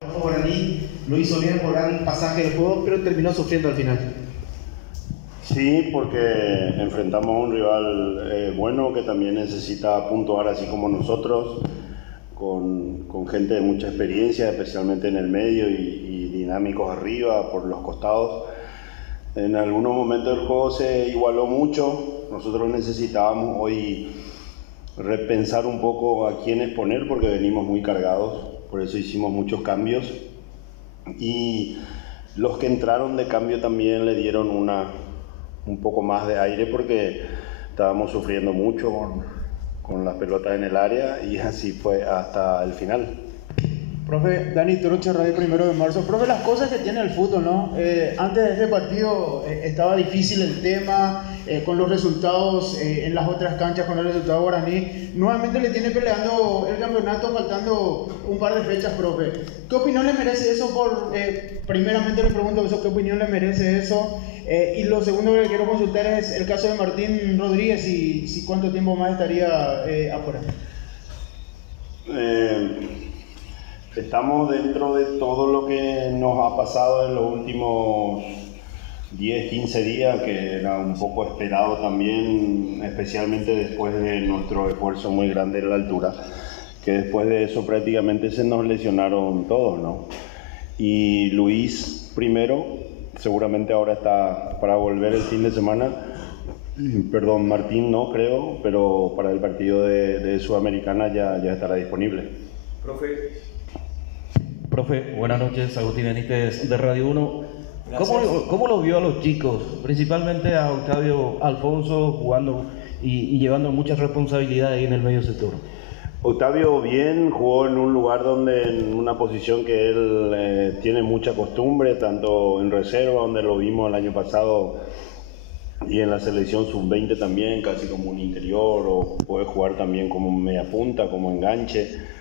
Guaraní lo hizo bien por gran pasaje del juego, pero terminó sufriendo al final. Sí, porque enfrentamos a un rival bueno que también necesita puntuar así como nosotros, con gente de mucha experiencia, especialmente en el medio y dinámicos arriba, por los costados. En algunos momentos del juego se igualó mucho. Nosotros necesitábamos hoy repensar un poco a quiénes poner porque venimos muy cargados, por eso hicimos muchos cambios y los que entraron de cambio también le dieron un poco más de aire porque estábamos sufriendo mucho con las pelotas en el área y así fue hasta el final. Profe, Dani Trocha, Radio 1 de Marzo. Profe, las cosas que tiene el fútbol, ¿no? Antes de este partido estaba difícil el tema, con los resultados en las otras canchas, con el resultado guaraní. Nuevamente le tiene peleando el campeonato, faltando un par de fechas, profe. ¿Qué opinión le merece eso? Primeramente le pregunto eso, ¿qué opinión le merece eso? Y lo segundo que le quiero consultar es el caso de Martín Rodríguez y si cuánto tiempo más estaría afuera. Estamos dentro de todo lo que nos ha pasado en los últimos 10, 15 días, que era un poco esperado también, especialmente después de nuestro esfuerzo muy grande en la altura, que después de eso prácticamente se nos lesionaron todos, ¿no? Y Luis primero, seguramente ahora está para volver el fin de semana. Perdón, Martín no creo, pero para el partido de Sudamericana ya estará disponible. Profe, buenas noches, Agustín Benítez de Radio 1. ¿Cómo lo vio a los chicos, principalmente a Octavio Alfonso jugando y llevando muchas responsabilidades ahí en el medio sector? Octavio bien, jugó en un lugar en una posición que él tiene mucha costumbre, tanto en reserva, donde lo vimos el año pasado, y en la selección sub-20 también, casi como un interior, o puede jugar también como media punta, como enganche.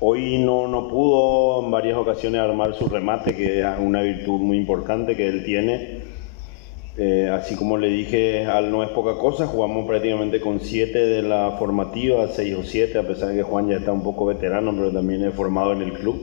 Hoy no pudo en varias ocasiones armar su remate, que es una virtud muy importante que él tiene. Así como le dije, Al no es poca cosa, jugamos prácticamente con 7 de la formativa, 6 o 7, a pesar de que Juan ya está un poco veterano, pero también es formado en el club.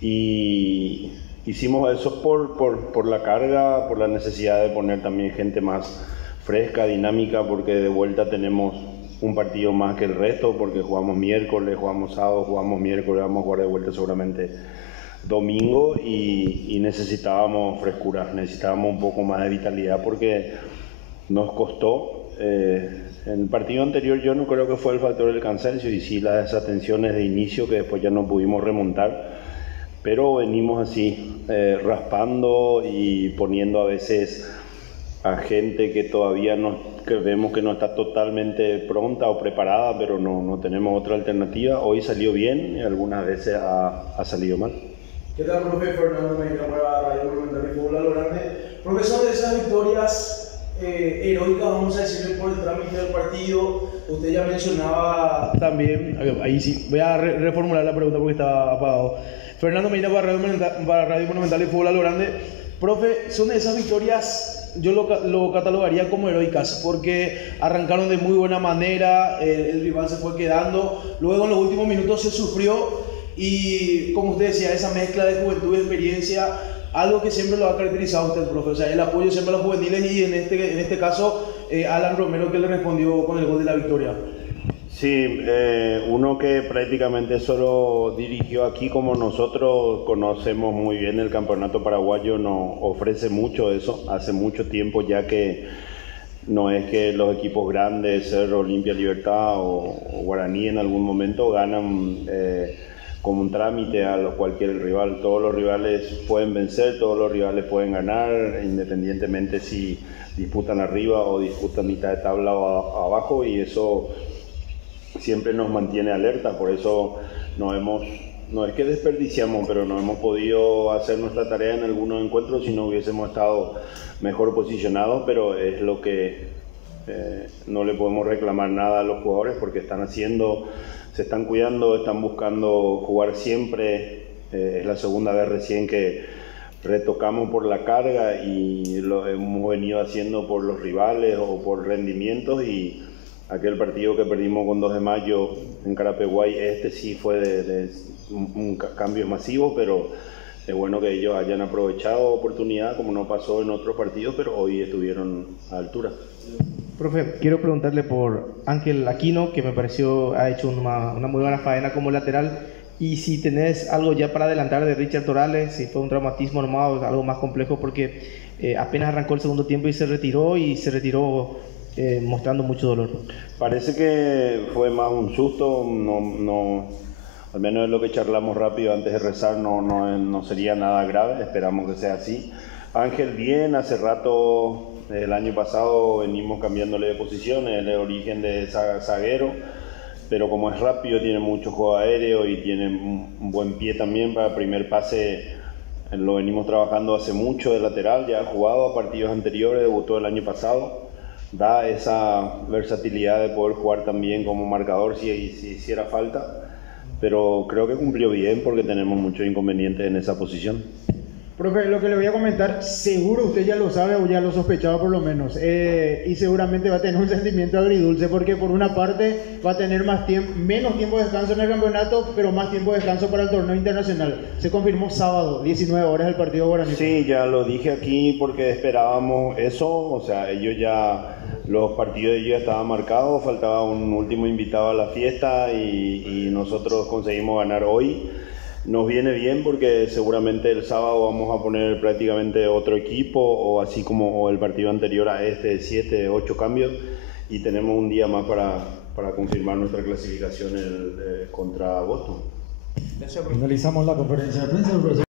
Y hicimos eso por la carga, por la necesidad de poner también gente más fresca, dinámica, porque de vuelta tenemos un partido más que el resto, porque jugamos miércoles, jugamos sábado, jugamos miércoles, vamos a jugar de vuelta seguramente domingo y necesitábamos frescura, necesitábamos un poco más de vitalidad porque nos costó. En el partido anterior yo no creo que fue el factor del cansancio y sí las desatenciones de inicio que después ya no pudimos remontar, pero venimos así raspando y poniendo a veces a gente que todavía que vemos que no está totalmente pronta o preparada, pero no tenemos otra alternativa. Hoy salió bien y algunas veces ha salido mal. ¿Qué tal, profe? Fernando Medina para Radio Monumental y Fútbol a lo Grande. Profesor, de esas victorias heroicas, vamos a decirle, por el trámite del partido, usted ya mencionaba... También, ahí sí, voy a reformular la pregunta porque estaba apagado. Fernando Medina para Radio Monumental y Fútbol a lo Grande. Profe, son de esas victorias... Yo lo catalogaría como heroicas porque arrancaron de muy buena manera, el rival se fue quedando, luego en los últimos minutos se sufrió y como usted decía, esa mezcla de juventud y experiencia, algo que siempre lo ha caracterizado a usted, profe, o sea, el apoyo siempre a los juveniles y en este caso Alan Romero, que le respondió con el gol de la victoria. Sí, uno que prácticamente solo dirigió aquí, como nosotros conocemos muy bien el campeonato paraguayo, nos ofrece mucho eso, hace mucho tiempo ya que no es que los equipos grandes, Cerro, Olimpia, Libertad o Guaraní en algún momento ganan como un trámite a cualquier rival. Todos los rivales pueden vencer, todos los rivales pueden ganar, independientemente si disputan arriba o disputan mitad de tabla o abajo, y eso siempre nos mantiene alerta. Por eso no es que desperdiciamos, pero no hemos podido hacer nuestra tarea en algunos encuentros si no hubiésemos estado mejor posicionados, pero es lo que no le podemos reclamar nada a los jugadores porque se están cuidando, están buscando jugar siempre. Es la segunda vez recién que retocamos por la carga y lo hemos venido haciendo por los rivales o por rendimientos, y aquel partido que perdimos con 2 de mayo en Carapeguay, sí fue cambios masivos, pero es bueno que ellos hayan aprovechado oportunidad como no pasó en otros partidos, pero hoy estuvieron a altura. Profe, quiero preguntarle por Ángel Aquino, que me pareció ha hecho una muy buena faena como lateral, y si tenés algo ya para adelantar de Richard Torales, si fue un traumatismo normal o algo más complejo, porque apenas arrancó el segundo tiempo y se retiró mostrando mucho dolor. Parece que fue más un susto, al menos es lo que charlamos rápido antes de rezar, no sería nada grave, esperamos que sea así. Ángel bien, hace rato, el año pasado venimos cambiándole de posición, es el origen de zaguero, pero como es rápido, tiene mucho juego aéreo y tiene un buen pie también para el primer pase. Lo venimos trabajando hace mucho de lateral, ya ha jugado a partidos anteriores, debutó el año pasado, da esa versatilidad de poder jugar también como marcador si hiciera falta, pero creo que cumplió bien porque tenemos muchos inconvenientes en esa posición. Profe, lo que le voy a comentar, seguro usted ya lo sabe o ya lo sospechaba por lo menos, y seguramente va a tener un sentimiento agridulce porque por una parte va a tener menos tiempo de descanso en el campeonato, pero más tiempo de descanso para el torneo internacional. Se confirmó sábado, 19 horas el partido guaraní. Sí, ya lo dije aquí porque esperábamos eso, o sea, los partidos de ellos ya estaban marcados, faltaba un último invitado a la fiesta y nosotros conseguimos ganar hoy. Nos viene bien porque seguramente el sábado vamos a poner prácticamente otro equipo o así como el partido anterior a 7, 8 cambios y tenemos un día más para confirmar nuestra clasificación contra Boston. Finalizamos la conferencia de prensa.